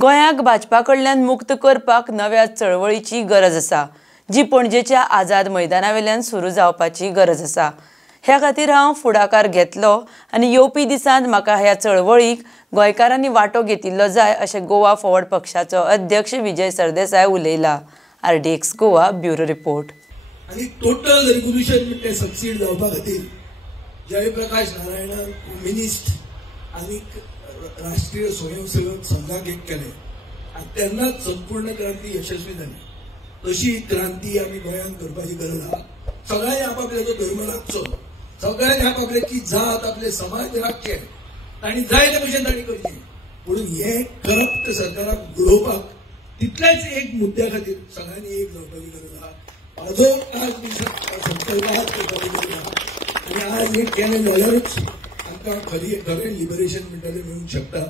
गोंयाक भाजपा कडल्यान मुक्त करपाक नव्या चळवळीची गरज आसा, जी पणजेच्या आझाद मैदानावेल्यान सुरू जावपाची गरज आसा। ह्या खातीर हांव फुडाकार घेतलो आनी येवपी दिसांत म्हाका ह्या चळवळीक गोंयकारांनी वांटो घेतिल्लो जाय अशें गोवा फॉरवर्ड पक्षाचो अध्यक्ष विजय सरदेसाय उलयला। RDX Goa bureau report. आणि टोटल रेग्युलेशन म्हणजे सक्सीड जावपा खातीर जयप्रकाश नारायणान कम्युनिस्ट आणि राष्ट्रीय स्वयंसेवक संघाक एक केले आणि तेन्नाच संपूर्ण क्रांती यशस्वी जाली। तशी क्रांती आमी गोंयांत करपाची गरज आहा। सगळ्यांनी आपापल्याचो धर्म राखचो, सगळ्यांनी आपापले की जात आपले समाज राखचे आणि जाय ते भशेन तांणी करचें। म्हणून हे करप्ट सरकाराक घडोवपाक तितल्याच एक मुद्द्या खातीर सगळ्यांनी एक जावपाची गरज आहा। म्हाजो आज संकल्पात करपाची गरज आहा आणि आज हे केलें जाल्यारूच आमकां खरें लिबरेशन म्हणटालें मेळूंक शकता।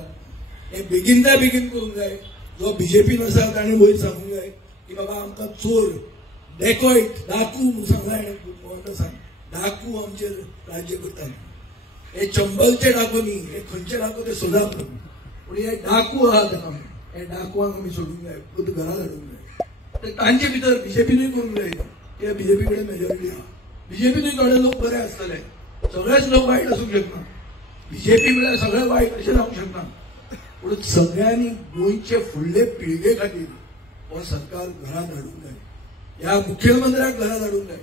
हे बेगिनच्या बेगीन करूंक जाय। जो बीजेपीन आसा ताणें वयर सांगूंक जाय की बाबा आमकां चोर डेकॉयट डाकू म्हणून सांगलां मोहनदासान, डाकू आमचेर राज्य करता। हे चंबलचे डाकू न्ही, हे खंयचे डाकू ते सोलापूर, पूण हे डाकू आहात हे डाकुवांक आमी सोडूंक जाय, खुद घरां धाडूंक जाय। तर तांचे भितर बीजेपीनूय करूंक जाय कित्याक बीजेपी कडेन मेजॉरिटी आहा। बीजेपीनूय थोडे लोक बरे आसतले, सगळेच लोक वायट आसूंक शकना। बीजेपी म्हळ्यार सगळे वायट अशें जावंक शकना, पूण सगळ्यांनी गोंयचे फुडले पिळगे खातीर हो सरकार घरां धाडूंक जाय। ह्या मुखेलमंत्र्याक घरां धाडूंक जाय,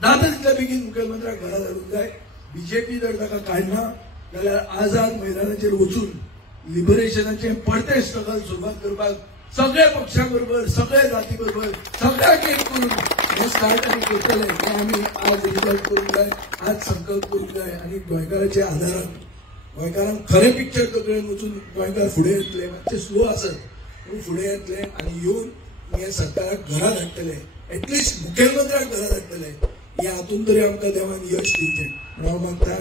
जाता तितल्या बेगीन मुखेलमंत्र्याक घरां धाडूंक जाय। बीजेपी जर ताका काडना जाल्यार आझाद मैदानाचेर वचून लिबरेशनाचे परते स्ट्रगल सुरवात करपाक सगळे पक्षा बरोबर, सगळे जाती बरोबर, सगळ्यांक एक करून हे स्टार्ट आमी करतले। हे आमी आज रिजल्ट करूंक जाय, आज संकल्प करूंक जाय आणि गोंयकाराच्या आदारान गोंयकारांक खरें पिक्चर तकलेन वचून गोंयकार फुडें येतले। मातशे स्लो आसत पूण फुडें येतले आनी येवन हे सरकाराक घरां धाडटले, एटलिस्ट मुखेलमंत्र्याक घरां धाडटले। हे हातून तरी आमकां देवान यश दिवचें म्हणून हांव मागतां।